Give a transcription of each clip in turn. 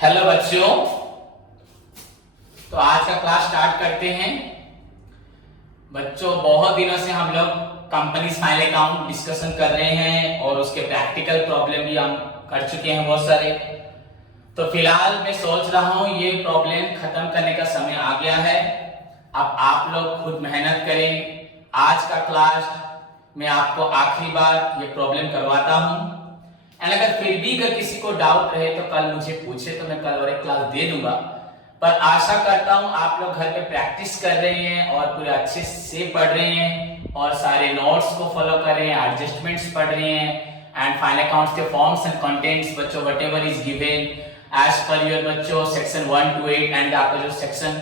हेलो बच्चों, तो आज का क्लास स्टार्ट करते हैं। बच्चों, बहुत दिनों से हम लोग कंपनी फाइनल अकाउंट डिस्कशन कर रहे हैं और उसके प्रैक्टिकल प्रॉब्लम भी हम कर चुके हैं बहुत सारे। तो फिलहाल मैं सोच रहा हूं ये प्रॉब्लम खत्म करने का समय आ गया है। अब आप लोग खुद मेहनत करें। आज का क्लास मैं आपको आखिरी बार ये प्रॉब्लम करवाता हूं। एंड अगर फिर भी अगर किसी को डाउट रहे तो कल मुझे पूछे, तो मैं कल और एक क्लास दे दूंगा। पर आशा करता हूं आप लोग घर पे प्रैक्टिस कर रहे हैं और पूरे अच्छे से पढ़ रहे हैं और सारे नोट्स को फॉलो कर रहे हैं, एडजस्टमेंट्स पढ़ रहे हैं एंड फाइनल अकाउंट्स के फॉर्म्स एंड कंटेंट्स बच्चों whatever is given as per your बच्चों सेक्शन 1 to 8 एंड आपका जो सेक्शन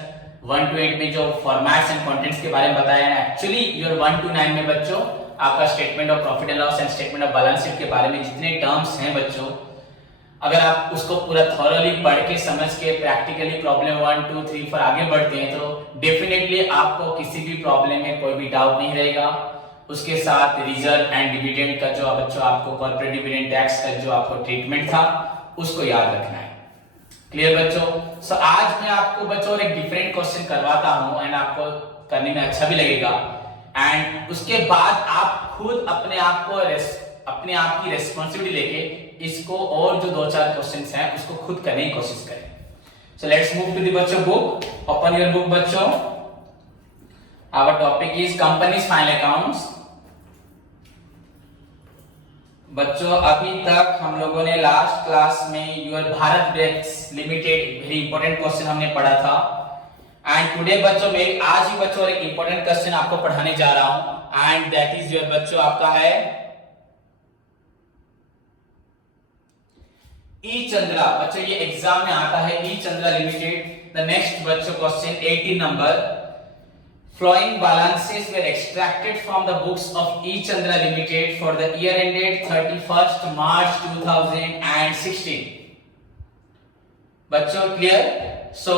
1 to 8 में जो फॉर्मेट्स एंड कंटेंट्स के बारे में बताया है, एक्चुअली योर 1 to 9 में बच्चों आपका statement of profit and loss and statement of balance sheet के बारे में जितने टर्म्स हैं बच्चों, अगर आप उसको पूरा थॉरोली पढ़ के समझ के प्रैक्टिकली प्रॉब्लम 1 2 3 4 आगे बढ़ते हैं तो डेफिनेटली आपको किसी भी प्रॉब्लम में कोई भी डाउट नहीं रहेगा। उसके साथ रिजर्व एंड डिविडेंड का जो बच्चों आपको कॉर्पोरेट डिविडेंड टैक्स का जो आपको ट्रीटमेंट था उसको याद रखना है। क्लियर बच्चों? सो आज मैं आपको बच्चों एक डिफरेंट क्वेश्चन करवाता हूं एंड आपको करने में अच्छा भी लगेगा एंड उसके बाद आप खुद अपने आप की रेस्पॉन्सिबिलिटी लेके इसको और जो 2-4 क्वेश्चंस हैं उसको खुद करने की कोशिश करें। So let's move to the बच्चों बुक। ओपन योर बुक बच्चों। Our topic is companies final accounts. बच्चों, अभी तक हम लोगों ने लास्ट क्लास में your Bharat brakes limited very important question हमने पढ़ा था एंड टुडे बच्चों में आज ही बच्चों एक इंपॉर्टेंट क्वेश्चन आपको पढ़ाने जा रहा हूं एंड दैट इज योर बच्चों आपका है ई चंद्रा। बच्चों ये एग्जाम में आता है ई चंद्रा लिमिटेड। द नेक्स्ट बच्चों क्वेश्चन 18 number. Flowing balances were extracted from the books of E Chandra Limited for the year ended 31st March 2016. बच्चों क्लियर? सो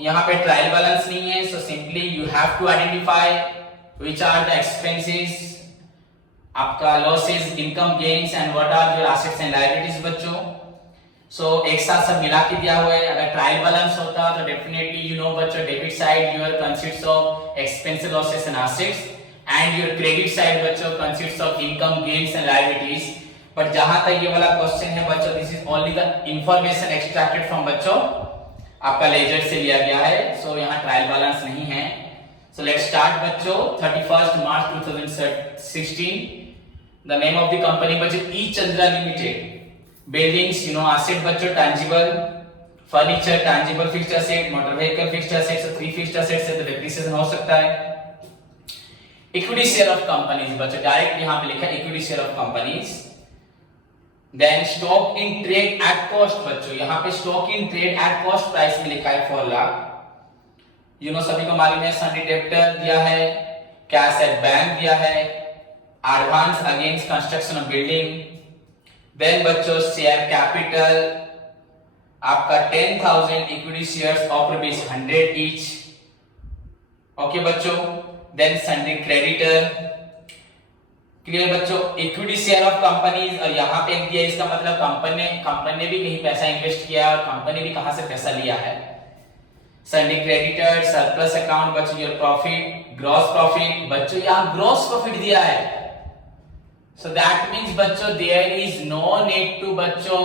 यहाँ पे ट्रायल बैलेंस नहीं है, so simply you have to identify which are the expenses, आपका losses, income gains and what are your assets and liabilities बच्चों। सो एक साथ सब मिला के दिया हुआ है। अगर ट्रायल बैलेंस होता तो डेफिनेटली यू नो बच्चों debit side your consists of expenses, losses and assets and your credit side बच्चों consists of income gains and liabilities. But जहां तक ये वाला क्वेश्चन है बच्चों, this is only the information extracted from बच्चों आपका लेजर से लिया गया है। सो यहाँ ट्रायल बैलेंस नहीं है। सो लेट्स स्टार्ट बच्चों। 31st March 2016। The name of the company बच्चों E Chandra limited. Buildings you know asset बच्चों tangible, furniture tangible fixed asset, motor vehicle fixed asset, so 3 fixed assets से तो डेप्रिसिएशन हो सकता है। इक्विटी शेयर ऑफ कंपनीज बच्चों direct यहां पे लिखा है equity share of companies. Then stock in trade at cost बच्चों, यहां पे stock in trade at cost price में लिखा है 4 लाख। यू नो सभी को मालूम है सन्डी डेब्टर दिया है, कैश एट बैंक दिया है, advance against construction of building. Then बच्चों शेयर कैपिटल आपका 10,000 equity shares of ₹100 each. Okay बच्चों। Then sundry creditor. क्लियर बच्चों? इक्विटी शेयर ऑफ कंपनीज और यहाँ पे दिया, इसका मतलब कंपनी ने भी कहीं पैसा इन्वेस्ट किया और कंपनी भी कहां से पैसा लिया है। सन्डी क्रेडिटर, सरप्लस अकाउंट बच्चों योर प्रॉफिट, ग्रॉस प्रॉफिट बच्चों यहाँ ग्रॉस प्रॉफिट दिया है। So that means बच्चों there is no need to बच्चों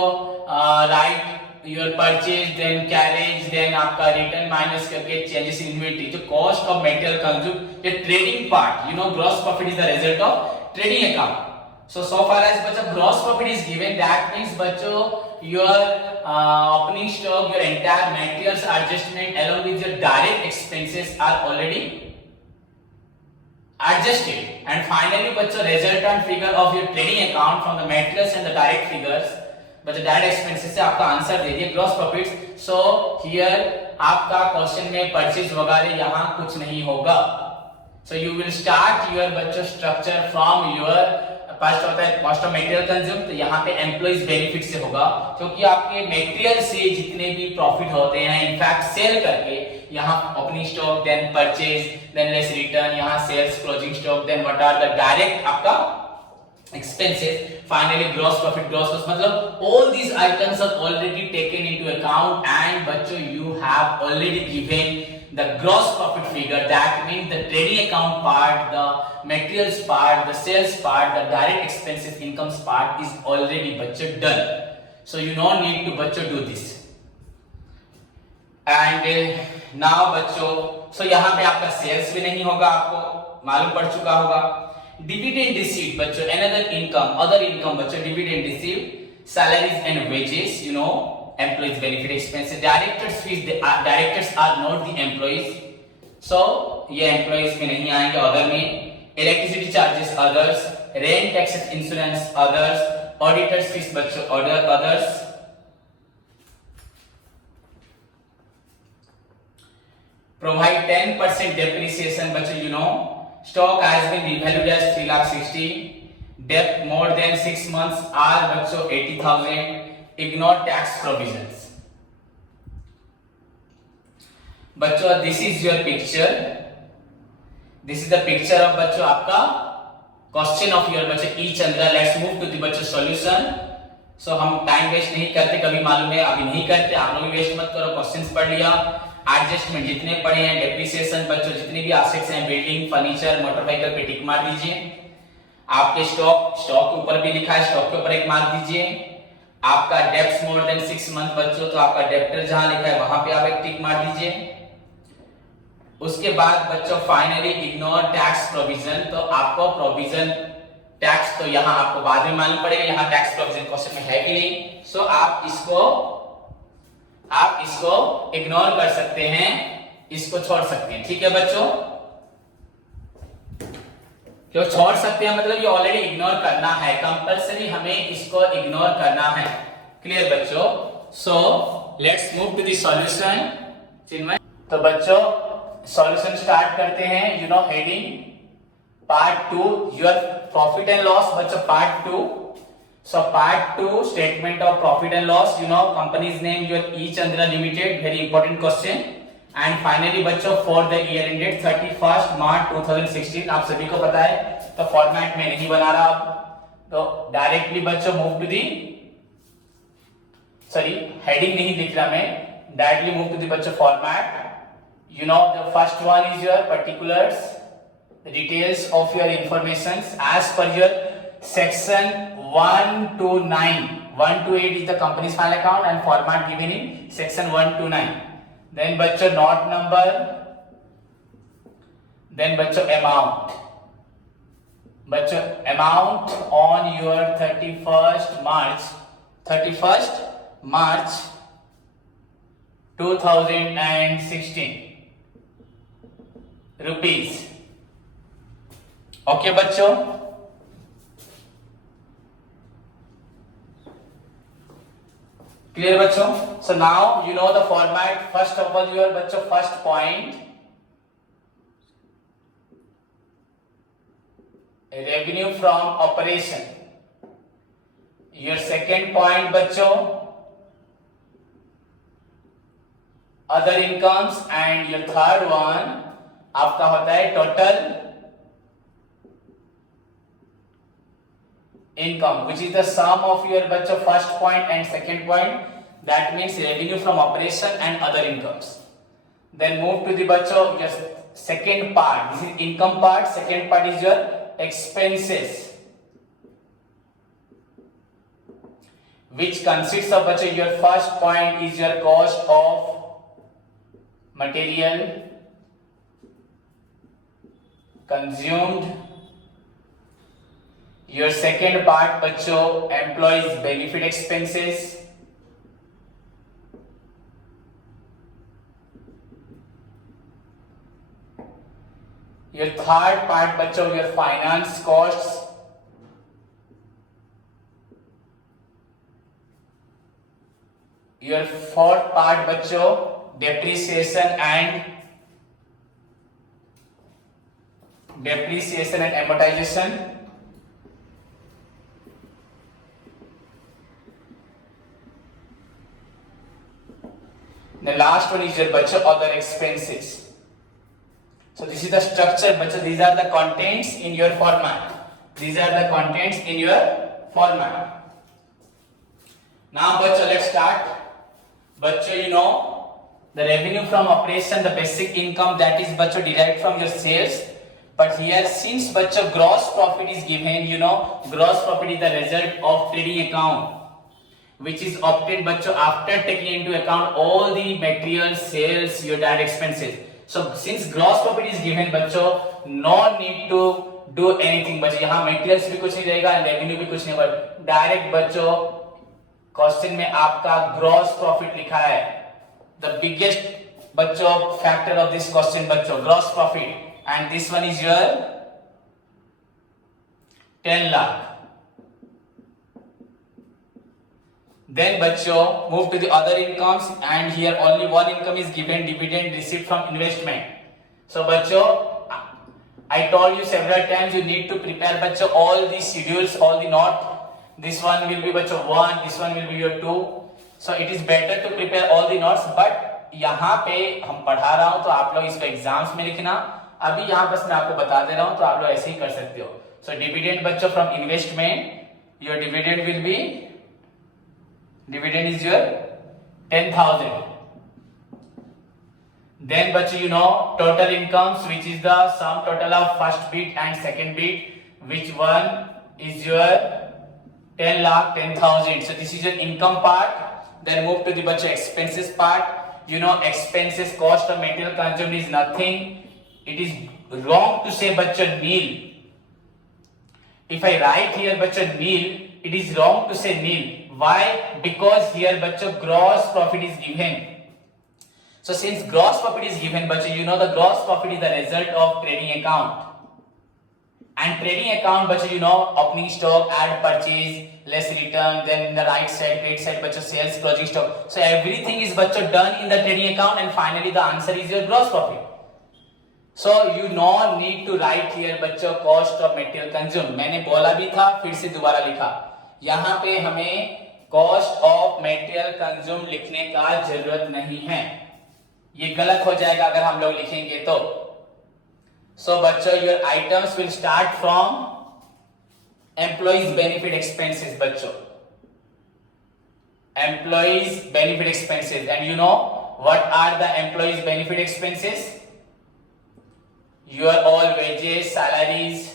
write your purchase then carriage then आपका return minus करके changes in inventory जो cost of material consumed ये trading part you know gross profit is the result of trading account. So far as बच्चों gross profit is given that means बच्चों your opening stock your entire materials adjustment along with your direct expenses are already adjusted and finally बच्चों resultant figure of your trading account from the materials and the direct figures बच्चों direct expenses से आपका आंसर दे दिए gross profits. So here आपका क्वेश्चन में परचेज वगैरह यहाँ कुछ नहीं होगा. So you will start your बच्चों structure from your फर्स्ट होता है कॉस्ट ऑफ मटेरियल कंज्यूम, तो यहाँ पे एम्प्लॉइज बेनिफिट से होगा क्योंकि आपके मटेरियल से जितने भी प्रॉफिट होते हैं इनफैक्ट सेल करके यहाँ opening stock then purchase then less return यहाँ sales closing stock then what are the direct आपका expenses, finally gross profit, gross loss, मतलब all these items are already taken into account and बच्चों you have already given the gross profit figure. That means the trading account part, the materials part, the sales part, the direct expenses, incomes part is already बच्चों done. So you don't need to बच्चों do this. And now बच्चों, so यहाँ पे आपका सेल्स भी नहीं होगा, आपको मालूम पड़ चुका होगा. डिविडेंड रिसीव्ड बच्चों, अनदर इनकम, अदर इनकम बच्चों, dividend received, salaries and wages, you know, employees benefit expenses, directors fees, directors are not the employees, so ये एम्प्लॉइज में नहीं आएंगे. अदर में electricity charges others, rent taxes insurance others, auditors fees बच्चों others, provide 10% depreciation बच्चों, you know, stock has been revalued as 3,60,000, debt more than 6 months are बच्चों 80,000, ignore tax provisions. बच्चों this is your picture, this is the picture of बच्चों आपका question of your बच्चों E Chandra. Let's move to the बच्चों solution. So हम time waste नहीं करते, कभी मालूम है अभी नहीं करते, आप लोग भी वेस्ट मत करो. क्वेश्चंस पढ़ लिया, एडजस्टमेंट जितने पढ़े हैं, डेप्रिसिएशन बच्चों जितने भी एसेट्स हैं, बिल्डिंग, फर्नीचर, मोटरसाइकिल पे टिक मार दीजिए. आपके स्टॉक के ऊपर भी लिखा है, स्टॉक के ऊपर एक मार्क दीजिए. आपका डेब्ट्स मोर देन 6 मंथ बच्चों, तो आपका डेब्टर जहां लिखा है वहां पे आप एक टिक मार दीजिए. उसके बाद बच्चों फाइनली इग्नोर टैक्स प्रोविजन, तो आपको प्रोविजन टैक्स तो यहाँ आपको बाद में मालूम पड़ेगा, यहाँ टैक्स प्रोविजन क्वेश्चन में है कि नहीं. सो आप इसको इग्नोर कर सकते हैं, इसको छोड़ सकते हैं. ठीक है बच्चों, क्यों छोड़ सकते हैं मतलब ये ऑलरेडी इग्नोर करना है, कंपल्सरी हमें इसको इग्नोर करना है. क्लियर बच्चों. So let's move to the solution. Chinmay, तो बच्चों सॉल्यूशन स्टार्ट करते हैं. You know heading part 2 your profit and loss बच्चों, part 2. So part 2 statement of profit and loss, you know, company's name your E Chandra Limited, very important question. And finally बच्चों for the year ended 31st March 2016, आप सभी को पता है, तो फॉर्मेट में नहीं बना रहा अब, तो डायरेक्टली बच्चों move to the, sorry heading नहीं लिख रहा मैं, डायरेक्टली मूव टू दी बच्चों format. You know the first one is your particulars, the details of your informations as per your section 1 to 9. 1 to 8 is the company's final account and format given in section 1 to 9. Then बच्चों note number, then बच्चों amount. बच्चों amount on your 31st March 2016 rupees. Okay बच्चों, clear बच्चों. So now you know the format. First of all your बच्चों first point, revenue from operation. Your second point बच्चों other incomes, and your third one आपका होता है total income, which is the sum of your बच्चों first point and second point. That means revenue from operation and other incomes. Then move to the बच्चों your second part. This is income part. Second part is your expenses, which consists of बच्चों your first point is your cost of material consumed. Your second part बच्चों employees benefit expenses. Your third part बच्चों your finance costs. Your fourth part बच्चों depreciation and amortization. The last one is your बच्चों other expenses. So this is the structure बच्चों, these are the contents in your format. These are the contents in your format. Now, bachcho, let's start. Bachcho, you know the revenue from operation, the basic income, that is bachcho derived from your sales. But here, since bachcho gross profit is given, you know gross profit is the result of trading account, which is obtained bachcho after taking into account all the material sales, your direct expenses. So since gross profit is given बच्चों, no need to do anything बच्चों. यहाँ materials भी कुछ नहीं रहेगा, revenue भी कुछ नहीं, but direct बच्चों क्वेश्चन में आपका gross profit लिखा है. The biggest बच्चों factor of this question बच्चों gross profit, and this one is your 10 lakh. Then bachcho move to the other incomes, and here only one income is given, dividend received from investment. So bachcho, I told you several times you need to prepare bachcho all the schedules, all the note. This one will be bachcho 1, this one will be your 2. So it is better to prepare all the notes, but यहाँ पे हम पढ़ा रहा हूँ तो आप लोग इसको एग्जाम्स में लिखना. अभी यहाँ बस मैं आपको बता दे रहा हूँ तो आप लोग ऐसे ही कर सकते हो. So dividend बच्चों from investment, your dividend will be, dividend is your 10,000. Then bachcho, you know total incomes, which is the sum total of first bit and second bit, which one is your 10 lakh 10,000. So this is your income part. Then move to the bachcho expenses part. You know expenses, cost of material consumed is nothing. It is wrong to say bachcho nil. If I write here bachcho nil, it is wrong to say nil. Why? Because here bachcho gross profit is given. So since gross profit is given bachcho, you know the gross profit is the result of trading account. And trading account bachcho, you know opening stock, add purchase, less return, then in the right side, credit side bachcho sales, closing stock. So everything is bachcho done in the trading account, and finally the answer is your gross profit. So you no need to write here बच्चों cost of material consumed. मैंने बोला भी था, फिर से दोबारा लिखा. यहाँ पे हमें cost of material consumed लिखने का जरूरत नहीं है. ये गलत हो जाएगा अगर हम लोग लिखेंगे तो. So बच्चों your items will start from employees benefit expenses बच्चों. Employees benefit expenses, and you know what are the employees benefit expenses? Your all wages, salaries,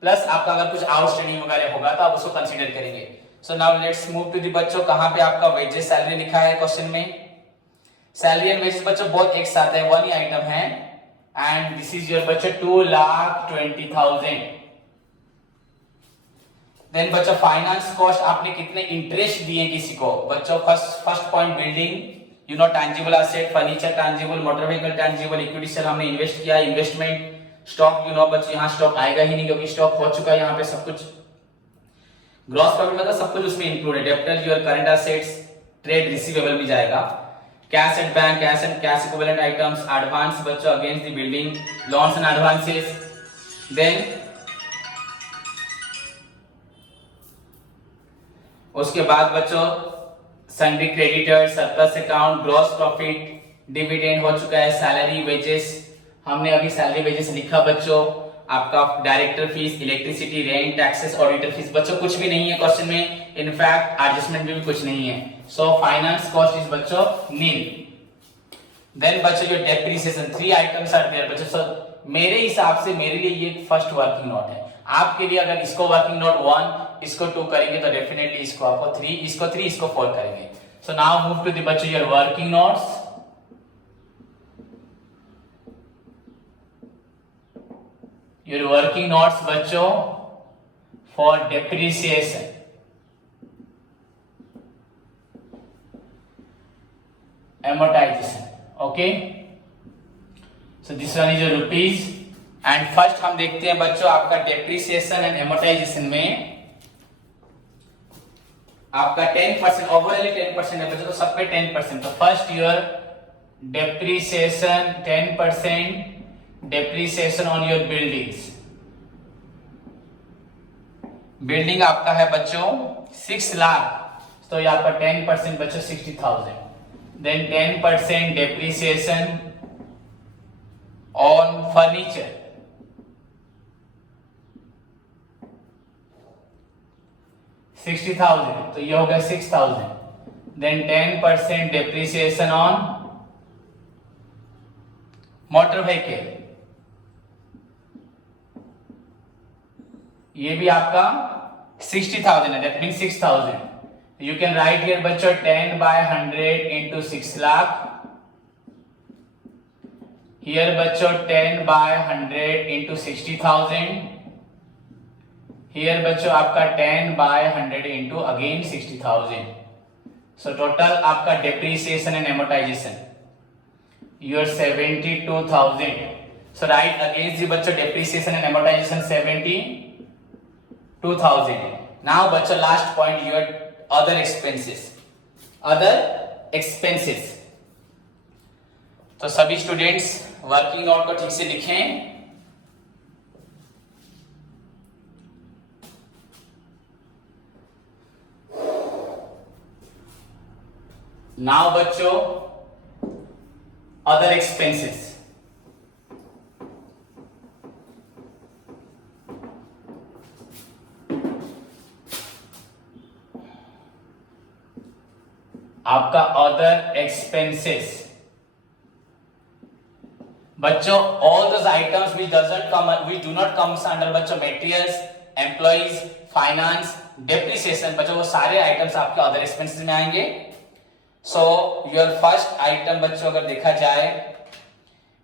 plus आपका अगर कुछ आउटस्टैंडिंग वगैरह होगा तो आप उसको कंसीडर करेंगे. So now let's move to the बच्चों, कहां पे आपका वेजेस सैलरी लिखा है क्वेश्चन में. सैलरी एंड वेजेस बच्चों बहुत एक साथ है, वन ही आइटम है, एंड दिस इज योर बच्चों 2,20,000. देन बच्चों फाइनेंस कॉस्ट, आपने कितने इंटरेस्ट दिए किसी को बच्चों. First point building, you know tangible asset, furniture tangible, motor vehicle tangible, equity share हमने इन्वेस्ट किया, इन्वेस्टमेंट, स्टॉक, यू नो बच्चों यहाँ स्टॉक आएगा ही नहीं क्योंकि स्टॉक हो चुका है यहाँ पे सब कुछ. ग्रॉस प्रॉफिट मतलब सब कुछ उसमें इंक्लूड है. Debtor, your current assets, trade receivable भी जाएगा. Cash at bank, cash and cash equivalent items, advance बच्चों against the building, loans and advances. Then उसके बाद बच्चों sundry creditor, surplus account, gross profit, dividend हो चुका है, सैलरी, वेजेस हमने अभी सैलरी वेजेस लिखा बच्चों. आपका director fees, electricity, rent, taxes, auditor fees बच्चों कुछ भी नहीं है क्वेश्चन में. इनफैक्ट एडजस्टमेंट भी कुछ नहीं है. सो फाइनेंस कॉस्ट इज बच्चों नील. देन बच्चों your depreciation, 3 items are there बच्चों. सो मेरे हिसाब से मेरे लिए ये फर्स्ट वर्किंग नोट है. आपके लिए अगर इसको वर्किंग नोट 1, इसको 2 करेंगे तो डेफिनेटली इसको आपको 3, इसको 3, इसको 4 करेंगे. So now move to the बच्चों your working notes. Your working notes बच्चों for depreciation. Amortization. Okay. So this one is your rupees. And first हम देखते हैं बच्चों आपका depreciation and amortization में आपका 10%, ओवरऑल 10% है बच्चों, तो सब पे 10%. तो first your depreciation 10%. Depreciation on your buildings. Building आपका है बच्चों 6 लाख, तो यहाँ पर 10% बच्चों 60,000. देन 10% डेप्रिसिएशन ऑन फर्नीचर. 60,000, तो ये हो गया 6,000. Then 10% depreciation on motor vehicle, ये भी आपका 60,000 है. That means 6,000. You can write here बच्चों 10 by 100 into 6 lakh. Here बच्चों 10 by 100 into 60,000. Here बच्चों आपका 10 by 100 into again 60,000. So total आपका depreciation and amortization your 72,000. So write against the बच्चों depreciation and amortization 72,000. Now बच्चों last point your other expenses. Other expenses. तो सभी स्टूडेंट्स वर्किंग नोट को ठीक से लिखें. Now बच्चों other expenses. आपका other expenses बच्चों all those items which do not comes under बच्चों materials, employees, finance, depreciation, बच्चों वो सारे items आपके other expenses में आएंगे. So your first item बच्चों अगर देखा जाए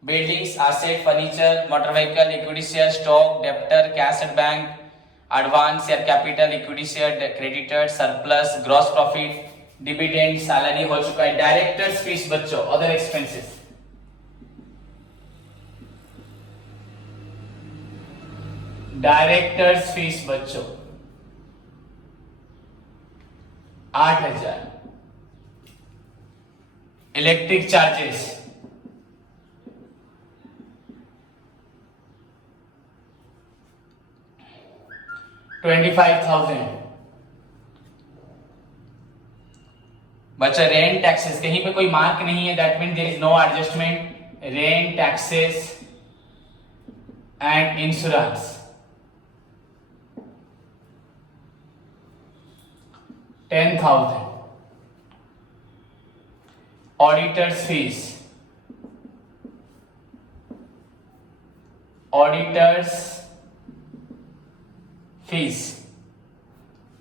buildings, asset, furniture, motor vehicle, equity share, stock, debtor, cash at bank, advance या capital, equity share, creditor, surplus, gross profit, dividend, salary हो चुका है. Directors fees बच्चों other expenses. Directors fees बच्चों 8,000. Electric charges 25,000. बच्चा रेंट टैक्सेस कहीं पे कोई मार्क नहीं है, that mean there is no adjustment. Rent taxes and insurance 10,000. Auditors fees,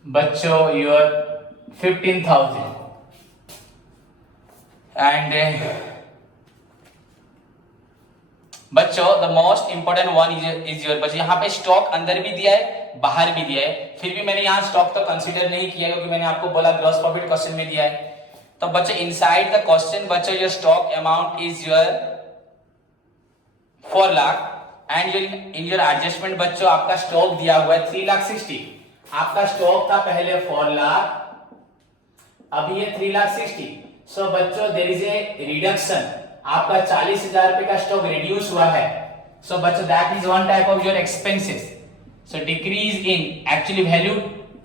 बच्चों your 15,000. and बच्चों the most important one is your बच्चों यहाँ पे स्टॉक अंदर भी दिया है बाहर भी दिया है, फिर भी मैंने यहाँ स्टॉक तो कंसीडर नहीं किया क्योंकि मैंने आपको बोला ग्रॉस प्रॉफिट क्वेश्चन में दिया है. तो बच्चों इनसाइड द क्वेश्चन बच्चों your stock amount is your 4 lakh and in your adjustment बच्चों आपका स्टॉक दिया हुआ है 3,60,000. आपका स्टॉक था पहले 4 लाख, अभी ये 3,60,000. सो बच्चों देयर इज ए रिडक्शन, आपका 40,000 रुपए का स्टॉक रिड्यूस हुआ है. सो बच्चों that is one type of your expenses. So decrease in actually value,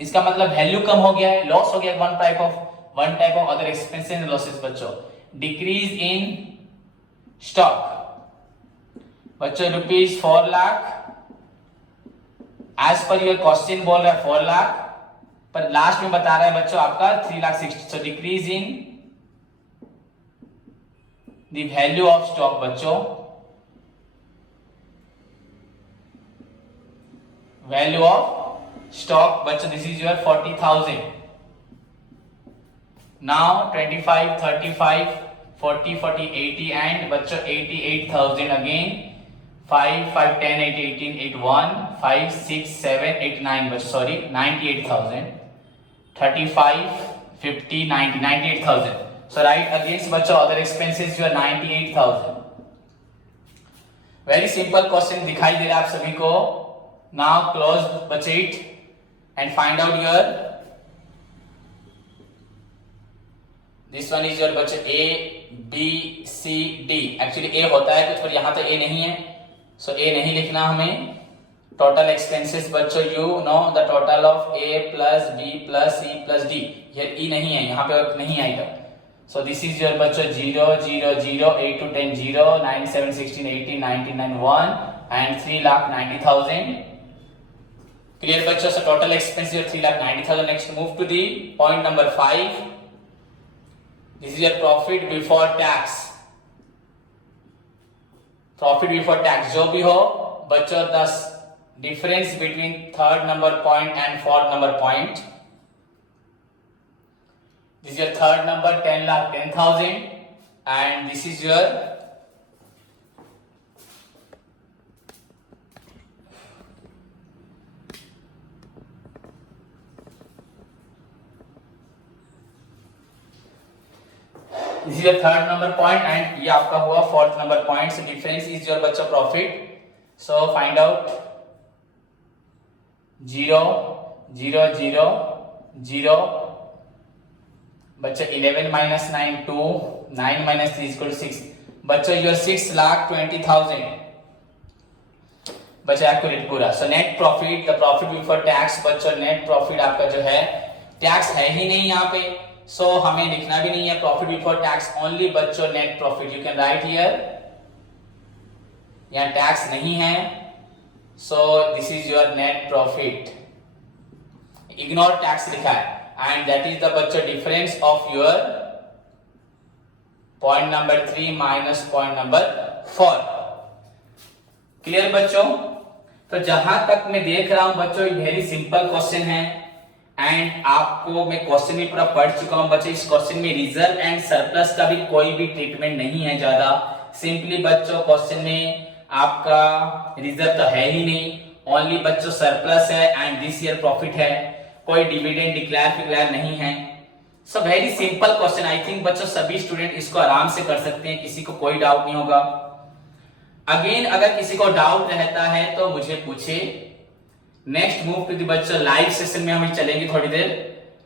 इसका मतलब वैल्यू कम हो गया है, लॉस हो गया. One type of other expenses and losses बच्चों. डिक्रीज इन स्टॉक बच्चों rupees 4 lakh as per your question बोल रहा है 4 लाख, पर लास्ट में बता रहा है बच्चों आपका 3,60,000. So decrease in the value of stock बच्चों, value of stock बच्चों this is your 40,000. now 25, 35, 40, 40, 80 and बच्चों 88,000 again. 5, 5, 10, 8, 18, 8, 1, 5, 6, 7, 8, 9 but sorry 98,000. 35, 50, 90, 98,000. So write against बच्चों other expenses you are 98,000. Very simple question दिखाई दे रहा है आप सभी को. Now close बच्चे it and find out your this one is your बच्चे A B C D. Actually A होता है कुछ पर यहाँ तो A नहीं है, so A नहीं लिखना हमें. Total expenses बच्चों you know the total of A plus B plus C plus D. ये E नहीं है, यहाँ पे नहीं आएगा. So this is your बच्चों 0, 0, 0, 8 to 10, 0, 9, 7, 16, 18, 19, 1 and 3,90,000. Clear बच्चों, so total expense is 3,90,000. Next move to the point number 5. This is your profit before tax. Profit before tax जो भी हो बच्चों, the difference between third number point and fourth number point. This is your third number 10,10,000 and this is your third number point and ये आपका हुआ fourth number point. So difference is your बच्चों profit. So find out 0 0 0 0 बच्चों 11 minus 9 2 9 minus 3 is equal to 6. बच्चों your 6,20,000 बच्चों एक्यूरेट पूरा. So net profit, the profit before tax बच्चों net profit आपका जो है टैक्स है ही नहीं यहाँ पे, सो हमें लिखना भी नहीं है प्रॉफिट बिफोर टैक्स, ओनली बच्चों net profit. You can write here, यहाँ टैक्स नहीं है, so this is your net profit. Ignore tax लिखा है एंड दैट इज द बच्चों difference of your point number 3 minus point number 4. क्लियर बच्चों? तो जहां तक मैं देख रहा हूं बच्चों, वेरी सिंपल क्वेश्चन है एंड आपको मैं क्वेश्चन भी पूरा पढ़ चुका हूं बच्चों. इस क्वेश्चन में रिजर्व एंड सरप्लस का भी कोई भी ट्रीटमेंट नहीं है ज्यादा. सिंपली बच्चों क्वेश्चन में आपका रिजर्व तो है ही नहीं, ओनली बच्चों सरप्लस है एंड दिस ईयर प्रॉफिट है. कोई डिविडेंड डिक्लेयर नहीं है. So very simple question. I think बच्चों सभी स्टूडेंट इसको आराम से कर सकते हैं, किसी को कोई डाउट नहीं होगा. अगेन अगर किसी को डाउट रहता है तो मुझे पूछे. नेक्स्ट मूव टू द बच्चों लाइव सेशन में हम चलेंगे थोड़ी देर.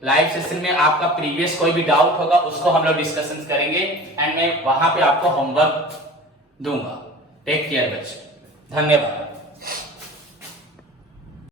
लाइव सेशन में आपका प्रीवियस कोई भी डाउट होगा उसको हम लोग डिस्कशन करेंगे एंड मैं वहां पे आपको होमवर्क दूंगा. टेक केयर बच्चों, धन्यवाद.